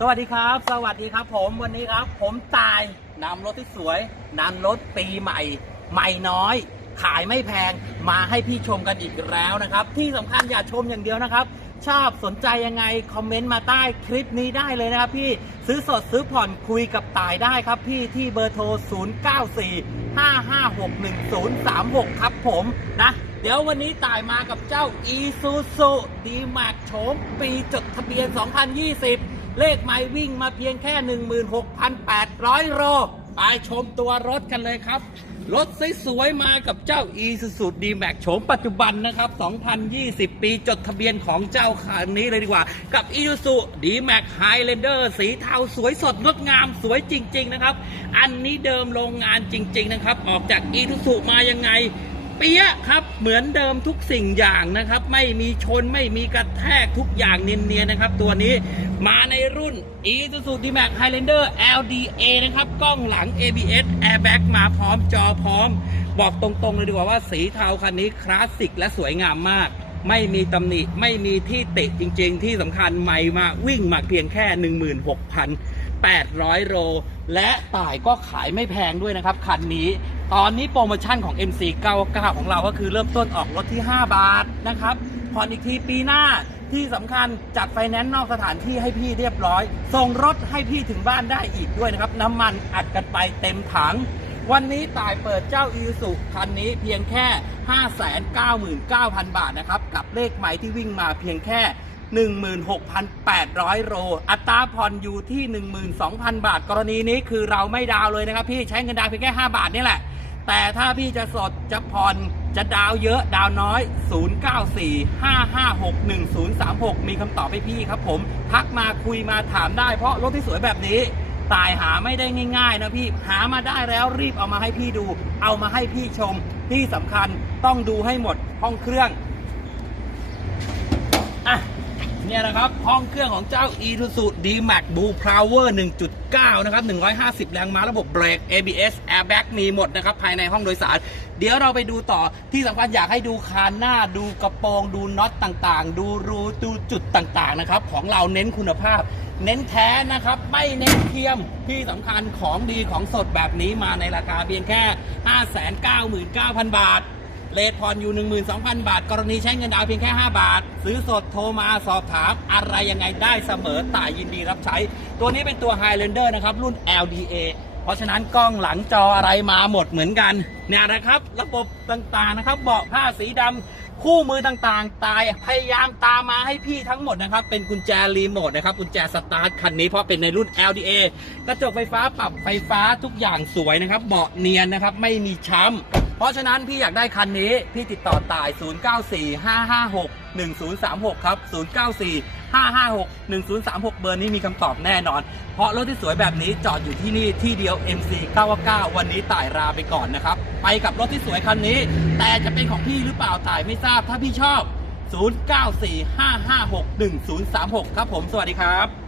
สวัสดีครับ สวัสดีครับผมวันนี้ครับ ผมตายนำรถที่สวยนำรถปีใหม่ ใหม่น้อย ขายไม่แพงมาให้พี่ชมกันอีกแล้วนะครับ ที่สำคัญอย่าชมอย่างเดียวนะครับ ชอบสนใจยังไง คอมเมนต์มาใต้คลิปนี้ได้เลยนะครับพี่ซื้อสดซื้อผ่อนคุยกับตายได้ครับพี่ที่เบอร์โทร 094 556 1036 ครับผมนะเดี๋ยววันนี้ตายมากับเจ้า e s u s u d m a x โฉมปีจดทะเบียน 2020 เลขไม้วิ่งมาเพียงแค่ 16,800 โลไปชมตัวรถกันเลยครับ รถสวยๆมากับเจ้า e s u s u d m a x โฉมปัจจุบันนะครับ 2020 ปีจดทะเบียนของเจ้าคันนี้เลยดีกว่า กับ e s u s u d m a x Highlander สีเทาสวยสดงดงามสวยจริง ๆ นะครับ อันนี้เดิมโรงงานจริง ๆ นะครับ ออกจาก e s u s u มายังไง เปี้ยะครับ เหมือนเดิมทุกสิ่งอย่างนะครับ ไม่มีชนไม่มีกระแทกทุกอย่างเนียนๆนะครับ ตัวนี้มาในรุ่น Isuzu D-Max Highlander LDA นะครับ กล้องหลัง ABS Airbag มาพร้อมจอพร้อม บอกตรงๆเลยดีกว่าว่าสีเทาคันนี้คลาสสิกและสวยงามมากไม่มีตำหนิไม่มีที่ติจริง ๆ ที่สำคัญไม่มาวิ่งมาเพียงแค่ 800 โล และต่ายก็ขายไม่แพงด้วยนะครับ คันนี้ ตอนนี้โปรโมชั่นของ MC 99 ของเราก็คือเริ่มต้นออกรถที่ 5 บาทนะครับผ่อนอีกทีปีหน้าที่สำคัญจัดไฟแนนซ์นอกสถานที่ให้พี่เรียบร้อย ส่งรถให้พี่ถึงบ้านได้อีกด้วยนะครับ น้ำมันอัดกันไปเต็มถังวันนี้ต่ายเปิดเจ้า e ีสุคันนี้เพียงแค่ 599,000 บาทนะครับ กับเลขหม่ที่วิ่งมาเพียงแค่ 16,800โลอัตราผ่อนอยู่ที่ 12,000 บาท กรณีนี้คือเราไม่ดาวเลยนะครับ พี่ใช้เงินดาวเพียงแค่ 5 บาทนี่แหละ แต่ถ้าพี่จะสดจะผ่อนจะดาวเยอะดาวน์น้อย 0945561036 มีคำตอบให้พี่ครับผม ทักมาคุยมาถามได้เพราะรถที่สวยแบบนี้ตายหาไม่ได้ง่าย ๆ นะพี่ หามาได้แล้วรีบเอามาให้พี่ดู เอามาให้พี่ชม ที่สำคัญต้องดูให้หมดห้องเครื่อง อะ เนี่ยนะครับ ห้องเครื่องของเจ้า e t u s u D-Max Blue Power 1.9 นะครับ 150 แรงม้าระบบเบรก ABS Airbag มีหมดนะครับ ภายในห้องโดยสาร เดี๋ยวเราไปดูต่อที่สำคัญอยากให้ดูคานหน้าดูกระโปรง ดูน็อตต่างๆ ดูรูดูจุดต่างๆ นะครับ ของเราเน้นคุณภาพ เน้นแท้นะครับ ไม่เน้นเทียมที่สำคัญของดีของสดแบบนี้มาในราคาเพียงแค่ 599,000 บาท เลทผ่อนอยู่ 12,000 บาท กรณีใช้เงินดาวเพียงแค่ 5 บาท ซื้อสดโทรมาสอบถามอะไรยังไงได้เสมอต่ายยินดีรับใช้ ตัวนี้เป็นตัว Highlander นะครับ รุ่น LDA เพราะฉะนั้นกล้องหลังจออะไรมาหมดเหมือนกันเนี่ยนะครับ ระบบต่างๆนะครับ เบาะผ้าสีดำคู่มือต่างๆ ตายพยายามตามมาให้พี่ทั้งหมดนะครับ เป็นกุญแจรีโมทนะครับกุญแจสตาร์ทคันนี้เพราะเป็นในรุ่น LDA กระจกไฟฟ้าปรับไฟฟ้าทุกอย่างสวยนะครับ เบาะเนียนนะครับ ไม่มีช้ำเพราะฉะนั้นพี่อยากได้คันนี้ พี่ติดต่อตาย 0945561036 ครับ 556 1036 เบอร์นี้มีคำตอบแน่นอน เพราะรถที่สวยแบบนี้จอดอยู่ที่นี่ที่เดียว MC 999วันนี้ต่ายราไปก่อนนะครับ ไปกับรถที่สวยคันนี้ แต่จะเป็นของพี่หรือเปล่าต่ายไม่ทราบถ้าพี่ชอบ 0945561036 ครับผมสวัสดีครับ